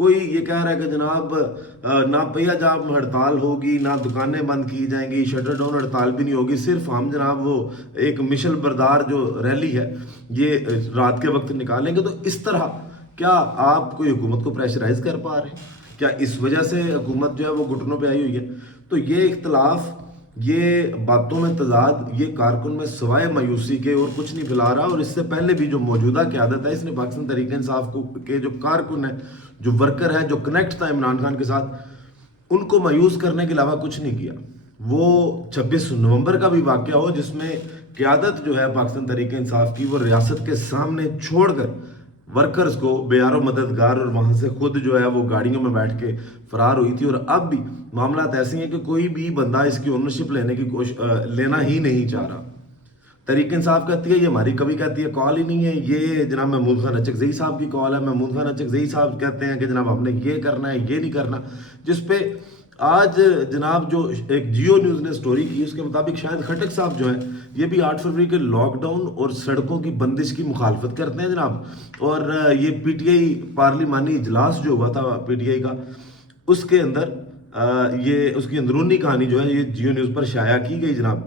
کوئی یہ کہہ رہا ہے کہ جناب نہ پہیا جام ہڑتال ہوگی، نہ دکانیں بند کی جائیں گی، شٹر ڈاؤن ہڑتال بھی نہیں ہوگی، صرف ہم جناب وہ ایک مشل بردار جو ریلی ہے یہ رات کے وقت نکالیں گے۔ تو اس طرح کیا آپ کوئی حکومت کو پریشرائز کر پا رہے ہیں؟ کیا اس وجہ سے حکومت جو ہے وہ گھٹنوں پہ آئی ہوئی ہے؟ تو یہ اختلاف، یہ باتوں میں تضاد، یہ کارکن میں سوائے مایوسی کے اور کچھ نہیں پھیلا رہا۔ اور اس سے پہلے بھی جو موجودہ قیادت ہے، اس نے پاکستان تحریک انصاف کے جو کارکن ہیں، جو ورکر ہے، جو کنیکٹ تھا عمران خان کے ساتھ، ان کو مایوس کرنے کے علاوہ کچھ نہیں کیا۔ وہ 26 نومبر کا بھی واقعہ ہو جس میں قیادت جو ہے پاکستان تحریک انصاف کی وہ ریاست کے سامنے چھوڑ کر ورکرز کو بے یار و مددگار، اور وہاں سے خود جو ہے وہ گاڑیوں میں بیٹھ کے فرار ہوئی تھی۔ اور اب بھی معاملات ایسے ہیں کہ کوئی بھی بندہ اس کی اونرشپ لینے کی لینا ہی نہیں چاہ رہا۔ تحریک انصاف کہتی ہے یہ ہماری کبھی کہتی ہے کال ہی نہیں ہے، یہ جناب محمود خان اچکزئی صاحب کی کال ہے۔ محمود خان اچکزئی صاحب کہتے ہیں کہ جناب ہم نے یہ کرنا ہے، یہ نہیں کرنا، جس پہ آج جناب جو ایک جیو نیوز نے سٹوری کی اس کے مطابق شاہد خٹک صاحب جو ہیں یہ بھی 8 فروری کے لاک ڈاؤن اور سڑکوں کی بندش کی مخالفت کرتے ہیں جناب۔ اور یہ پی ٹی آئی پارلیمانی اجلاس جو ہوا تھا پی ٹی آئی کا، اس کے اندر یہ اس کی اندرونی کہانی جو ہے یہ جیو نیوز پر شائع کی گئی جناب۔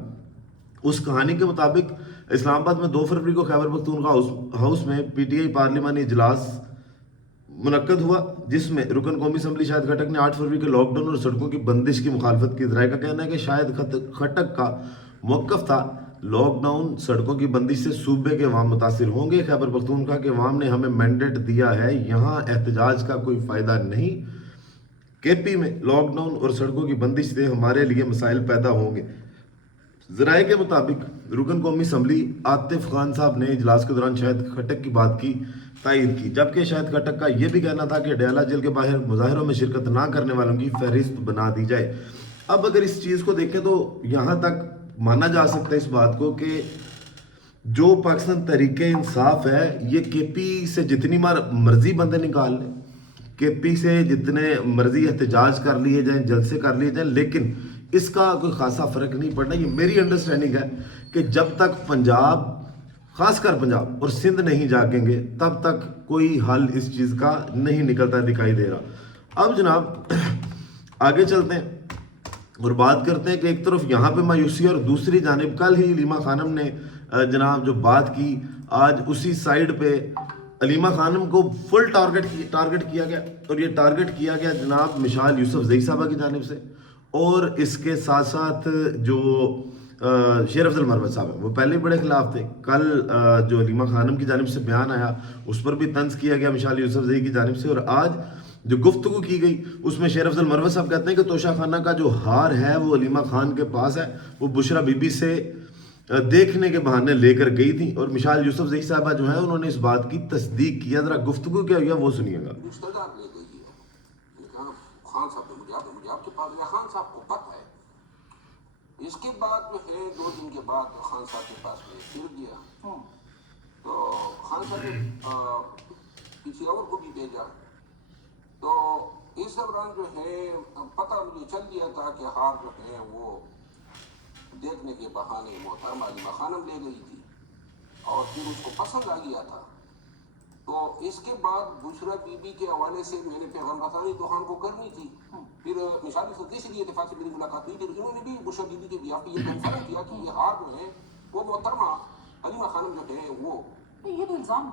اس کہانی کے مطابق اسلام آباد میں 2 فروری کو خیبر پختونخوا ہاؤس میں پی ٹی آئی پارلیمانی اجلاس منعقد ہوا، جس میں رکن قومی اسمبلی شاہد خٹک نے 8 فروری کے لاک ڈاؤن اور سڑکوں کی بندش کی مخالفت کی۔ ذرائع کا کہنا ہے کہ شاہد خٹک کا موقف تھا لاک ڈاؤن سڑکوں کی بندش سے صوبے کے عوام متاثر ہوں گے، خیبر پختونخوا کے عوام نے ہمیں مینڈیٹ دیا ہے، یہاں احتجاج کا کوئی فائدہ نہیں، کے پی میں لاک ڈاؤن اور سڑکوں کی بندش سے ہمارے لیے مسائل پیدا ہوں گے۔ ذرائع کے مطابق رکن قومی اسمبلی عاطف خان صاحب نے اجلاس کے دوران شاہد خٹک کی بات کی تائید کی، جبکہ شاہد خٹک کا یہ بھی کہنا تھا کہ ڈیالہ جیل کے باہر مظاہروں میں شرکت نہ کرنے والوں کی فہرست بنا دی جائے۔ اب اگر اس چیز کو دیکھیں تو یہاں تک مانا جا سکتا ہے اس بات کو کہ جو پاکستان تحریک انصاف ہے یہ کے پی سے جتنی مرضی بندے نکال لیں، کے پی سے جتنے مرضی احتجاج کر لیے جائیں، جلسے کر لیے جائیں، لیکن اس کا کوئی خاصا فرق نہیں پڑنا۔ یہ میری انڈرسٹینڈنگ ہے کہ جب تک پنجاب، خاص کر پنجاب اور سندھ نہیں جاگیں گے تب تک کوئی حل اس چیز کا نہیں نکلتا دکھائی دے رہا۔ اب جناب آگے چلتے ہیں اور بات کرتے ہیں کہ ایک طرف یہاں پہ مایوسی اور دوسری جانب کل ہی علیمہ خانم نے جناب جو بات کی، آج اسی سائیڈ پہ علیمہ خانم کو فل ٹارگٹ کیا گیا، اور یہ ٹارگٹ کیا گیا جناب مشال یوسفزئی صاحبہ کی جانب سے، اور اس کے ساتھ ساتھ جو شیر افضل مروت صاحب ہیں وہ پہلے بڑے خلاف تھے۔ کل جو علیمہ خانم کی جانب سے بیان آیا اس پر بھی طنز کیا گیا مشال یوسفزئی کی جانب سے، اور آج جو گفتگو کی گئی اس میں شیر افضل مروت صاحب کہتے ہیں کہ توشہ خانہ کا جو ہار ہے وہ علیمہ خان کے پاس ہے، وہ بشرا بی بی سے دیکھنے کے بہانے لے کر گئی تھی، اور مشال یوسفزئی صاحبہ جو ہے انہوں نے اس بات کی تصدیق کیا۔ ذرا گفتگو کیا ہوئی ہے وہ سنیے گا۔ خان صاحب نے مجھے آپ کے پاس گیا، خان صاحب کو پتہ ہے۔ اس کے بعد جو ہے 2 دن کے بعد خان صاحب کے پاس میں پھر گیا تو خان صاحب نے کسی اور کو بھی بھیجا، تو اس دوران جو ہے پتہ مجھے چل گیا تھا کہ ہار جو ہے وہ دیکھنے کے بہانے محترمہ علیمہ خانم لے گئی تھی، اور پھر اس کو پسند آ گیا تھا۔ تو اس کے بعد بشرا بی بی کے حوالے سے میں نے پیغام رسانی تو خان کو کرنی تھی، پھر مثال سے لیے اتفاق سے میری ملاقات ہوئی، پھر انہوں نے بھی بشرا بی بی کے بیاف پہ یہ کنفرم کیا کہ یہ ہار جو ہے وہ محترمہ علیمہ خانم جو ہے وہ یہ تو الزام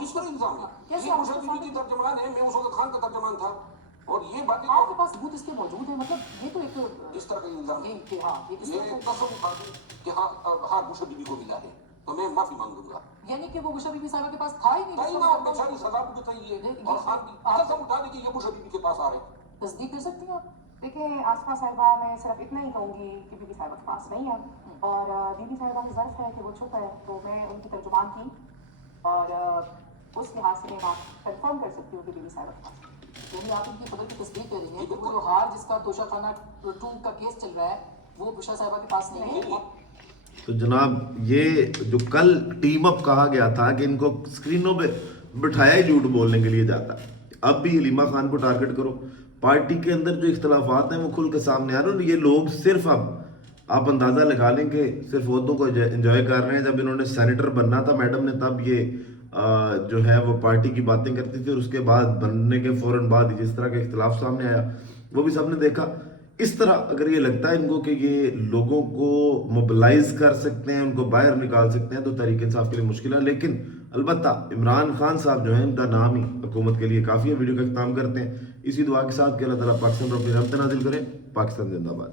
کس پر الزام ہے؟ یہ بشرا بی بی کی ترجمان ہے، میں اس وقت خان کا ترجمان تھا، اور یہ باتیں آپ کے پاس ثبوت اس کے موجود ہیں، مطلب یہ تو ایک اس طرح کا الزام ہے، یہ قسم کھا دی کہ ہار بشرا بی بی کو ملا ہے، تو میں معافی مانگوں گا۔ یعنی کہ وہ بشرا بی بی صاحبہ کے پاس تھا ہی نہیں، بیچاری سزا بتائیے اور خان کی قسم اٹھا دی کہ یہ بشرا بی بی کے پاس آ رہے۔ تصدیق کر سکتی ہیں آپ؟ دیکھیں آسما صاحبہ میں صرف اتنا ہی کہوں گی کہ بی بی صاحبہ کے پاس نہیں ہے، اور بی بی صاحبہ کی ظرف ہے کہ وہ چھپ ہے، تو میں ان کی ترجمان تھی اور اس لحاظ سے میں بات کنفرم کر سکتی ہوں کہ بی بی صاحبہ کے پاس۔ یعنی آپ ان کی خبر کی تصدیق کر رہی ہیں کہ وہ جو ہار جس کا توشہ خانہ 2 کا کیس چل رہا ہے وہ بشرا صاحبہ کے پاس نہیں ہے؟ تو جناب یہ جو کل ٹیم اپ کہا گیا تھا کہ ان کو سکرینوں پہ بٹھایا ہی جھوٹ بولنے کے لیے جاتا ہے، اب بھی علیمہ خان کو ٹارگٹ کرو۔ پارٹی کے اندر جو اختلافات ہیں وہ کھل کے سامنے آ رہے ہیں، اور یہ لوگ صرف اب آپ اندازہ لگا لیں کہ صرف عہدوں کو انجوائے کر رہے ہیں۔ جب انہوں نے سینیٹر بننا تھا میڈم نے تب یہ جو ہے وہ پارٹی کی باتیں کرتی تھی، اور اس کے بعد بننے کے فوراً بعد جس طرح کا اختلاف سامنے آیا وہ بھی سب نے دیکھا. اس طرح اگر یہ لگتا ہے ان کو کہ یہ لوگوں کو موبلائز کر سکتے ہیں، ان کو باہر نکال سکتے ہیں، تو تحریک انصاف کے لیے مشکل ہے. لیکن البتہ عمران خان صاحب جو ہیں ان کا نام ہی حکومت کے لیے کافی ہے. ویڈیو کا اختتام کرتے ہیں اسی دعا کے ساتھ کہ اللہ تعالیٰ پاکستان پر اپنی رحمت نازل کرے. پاکستان زندہ باد.